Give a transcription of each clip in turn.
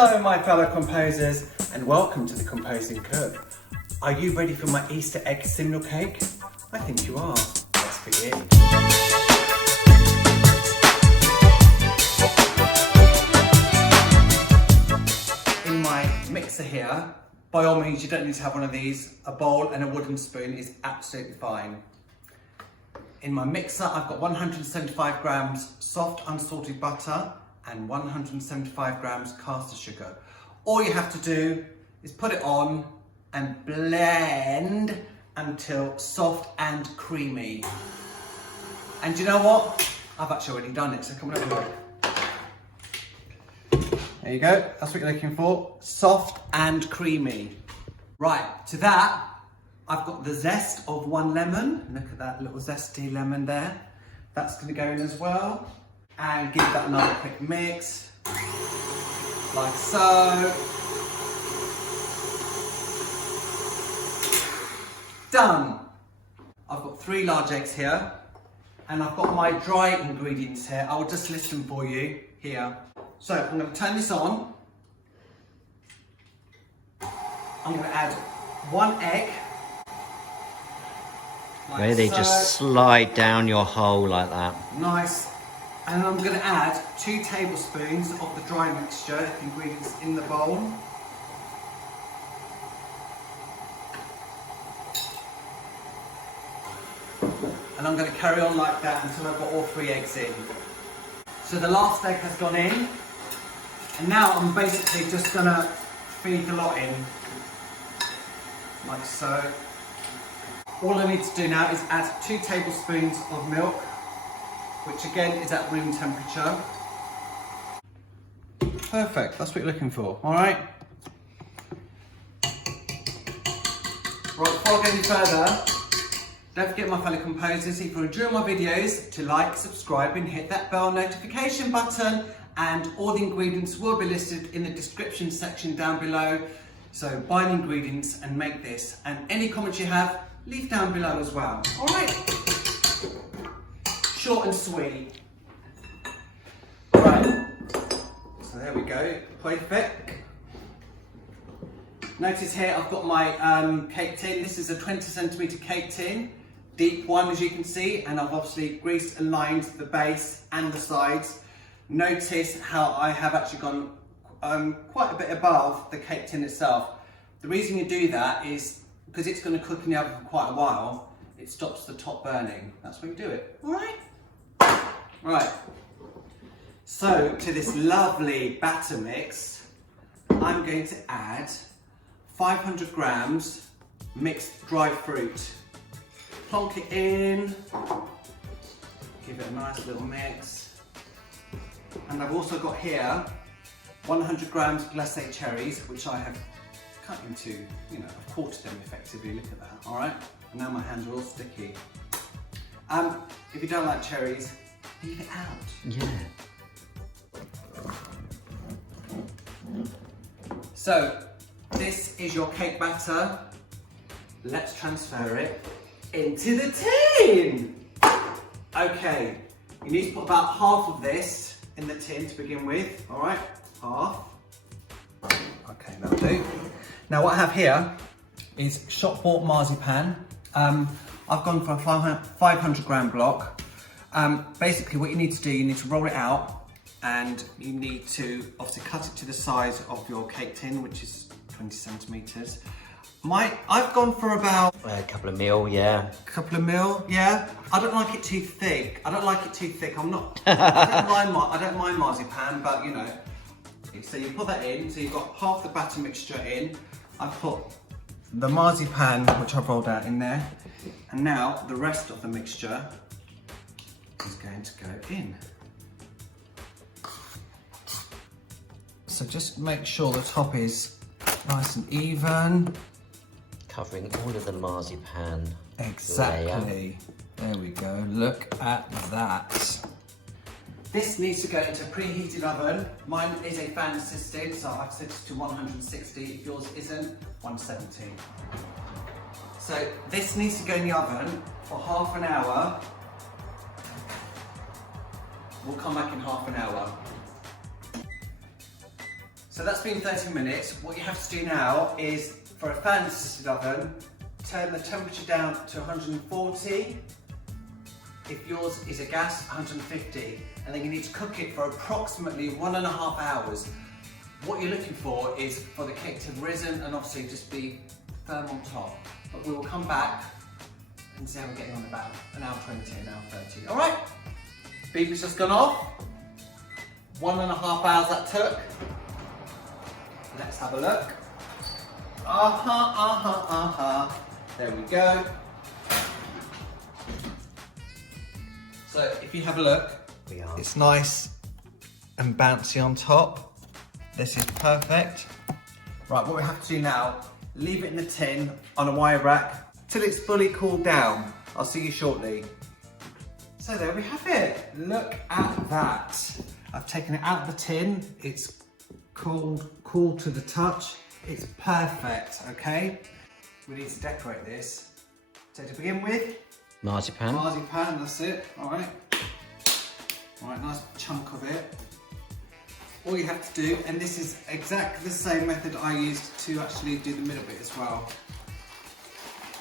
Hello my fellow composers and welcome to the Composing Cook. Are you ready for my Easter Egg Simnel Cake? I think you are. Let's begin. In my mixer here, by all means you don't need to have one of these, a bowl and a wooden spoon is absolutely fine. In my mixer I've got 175 grams soft unsalted butter and 175 grams caster sugar. All you have to do is put it on and blend until soft and creamy. And you know what? I've actually already done it, so come and have a look. There you go, that's what you're looking for. Soft and creamy. Right, to that, I've got the zest of 1 lemon. Look at that little zesty lemon there. That's gonna go in as well. And give that another quick mix, like so. Done. I've got 3 large eggs here, and I've got my dry ingredients here. I will just list them for you here. So I'm going to turn this on. I'm going to add 1 egg. Like Where they just slide down your hole like that. Nice. And I'm going to add 2 tablespoons of the dry mixture, ingredients in the bowl. And I'm going to carry on like that until I've got all 3 eggs in. So the last egg has gone in. And now I'm basically just going to feed the lot in. Like so. All I need to do now is add 2 tablespoons of milk, which again is at room temperature. Perfect, that's what you're looking for, all right? Right, before I go any further, don't forget my fellow composers, if you're enjoying my videos, to like, subscribe and hit that bell notification button, and all the ingredients will be listed in the description section down below. So buy the ingredients and make this, and any comments you have, leave down below as well, all right? Short and sweet. Right, so there we go, perfect. Notice here I've got my cake tin. This is a 20 centimetre cake tin, deep one as you can see, and I've obviously greased and lined the base and the sides. Notice how I have actually gone quite a bit above the cake tin itself. The reason you do that is because it's going to cook in the oven for quite a while, it stops the top burning. That's why you do it, all right? Right, so to this lovely batter mix, I'm going to add 500 grams mixed dried fruit. Plonk it in, give it a nice little mix. And I've also got here 100 grams glace cherries, which I have cut into, you know, I've quartered them effectively, look at that, all right? And now my hands are all sticky. If you don't like cherries, leave it out. Yeah. So, this is your cake batter. Let's transfer it into the tin. Okay, you need to put about half of this in the tin to begin with, all right? Half. Okay, that'll do. Now what I have here is shop bought marzipan. I've gone for a 500 gram block. Basically what you need to do, you need to roll it out and you need to obviously cut it to the size of your cake tin, which is 20 centimetres. I've gone for about A couple of mil, yeah. a couple of mil, yeah. I don't like it too thick. I don't mind marzipan, but you know. So you put that in, so you've got half the batter mixture in. I've put the marzipan, which I've rolled out in there. And now the rest of the mixture is going to go in. So just make sure the top is nice and even. Covering all of the marzipan Exactly. layer. There we go, look at that. This needs to go into a preheated oven. Mine is a fan assisted, so I've set it to 160. If yours isn't, 170. So this needs to go in the oven for half an hour. We'll come back in half an hour. So that's been 30 minutes. What you have to do now is, for a fan-assisted oven, turn the temperature down to 140. If yours is a gas, 150. And then you need to cook it for approximately 1.5 hours. What you're looking for is for the cake to have risen and obviously just be firm on top. But we will come back and see how we're getting on about an hour 20, an hour 30. All right, beeper's just gone off. 1.5 hours that took. Let's have a look. There we go. So if you have a look, it's nice and bouncy on top. This is perfect. Right, what we have to do now, leave it in the tin on a wire rack till it's fully cooled down. I'll see you shortly. So there we have it. Look at that. I've taken it out of the tin. It's cool to the touch. It's perfect, okay? We need to decorate this. So to begin with, Marzipan. marzipan, that's it, all right. All right, nice chunk of it. All you have to do, and this is exactly the same method I used to actually do the middle bit as well,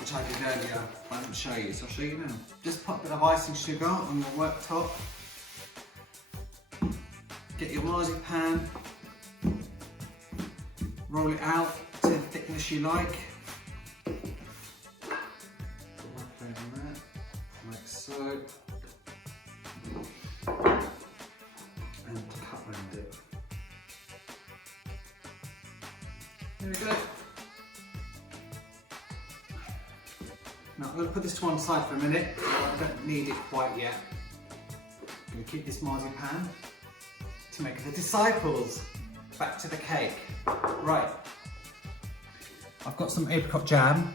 which I did earlier. I didn't show you, so I'll show you now. Just pop a bit of icing sugar on your worktop. Get your marzipan, roll it out to the thickness you like. Put my phone on there, like so. And cut around it. There we go. Now I'm going to put this to one side for a minute. I don't need it quite yet. I'm going to keep this marzipan to make the disciples. Back to the cake. Right. I've got some apricot jam.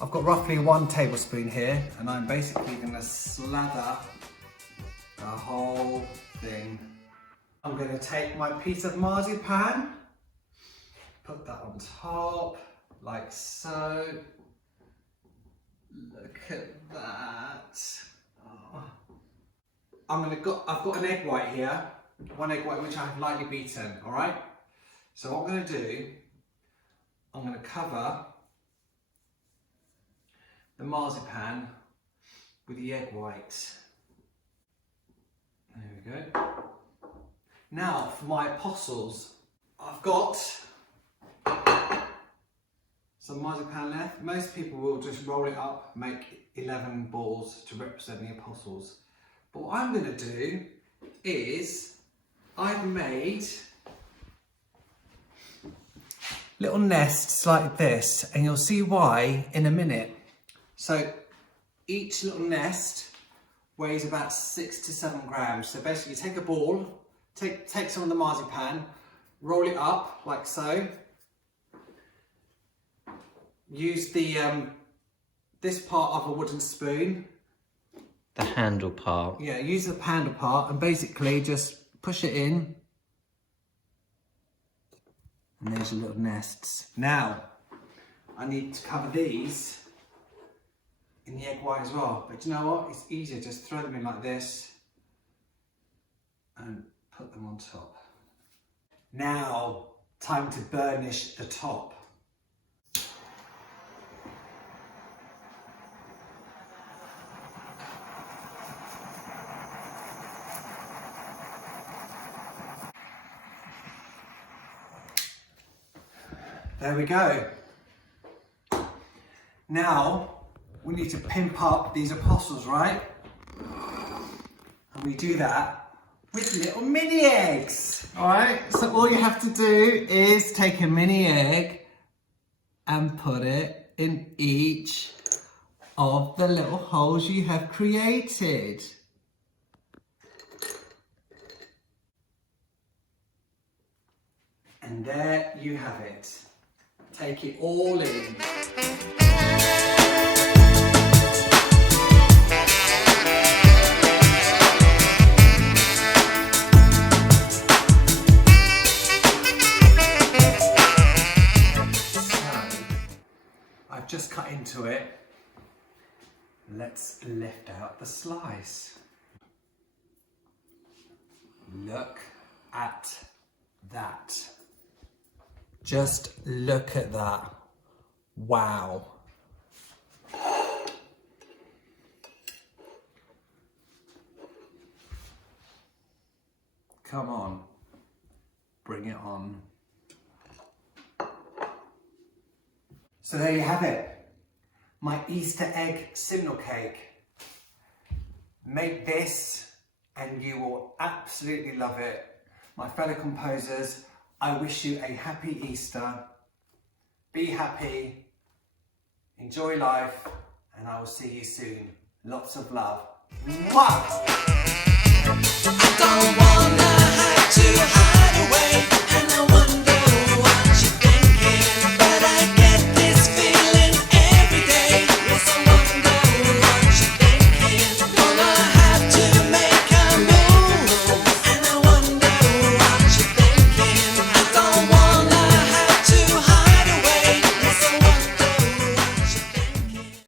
I've got roughly 1 tablespoon here, and I'm basically going to slather the whole thing. I'm going to take my piece of marzipan, put that on top, like so. Look at that. Oh. I've got an egg white here, 1 egg white which I have lightly beaten, all right? So what I'm going to do, I'm going to cover the marzipan with the egg white. There we go. Now for my apostles, I've got some marzipan left. Most people will just roll it up, make 11 balls to represent the apostles. But what I'm going to do is I've made little nests like this, and you'll see why in a minute. So each little nest weighs about 6 to 7 grams. So basically you take a ball, take some of the marzipan, roll it up like so. Use the this part of a wooden spoon. The handle part. Yeah, use the handle part and basically just push it in. And there's your little nests. Now, I need to cover these in the egg white as well. But you know what? It's easier, just throw them in like this and put them on top. Now, time to burnish the top. There we go. Now, we need to pimp up these apostles, right? And we do that with little mini eggs, all right? So all you have to do is take a mini egg and put it in each of the little holes you have created. And there you have it. Take it all in. I've just cut into it. Let's lift out the slice. Look at that. Just look at that. Wow. Come on, bring it on. So there you have it, my Easter Egg Simnel Cake. Make this and you will absolutely love it. My fellow composers, I wish you a happy Easter. Be happy, enjoy life, and I will see you soon. Lots of love. Mwah! I don't wanna have to hide.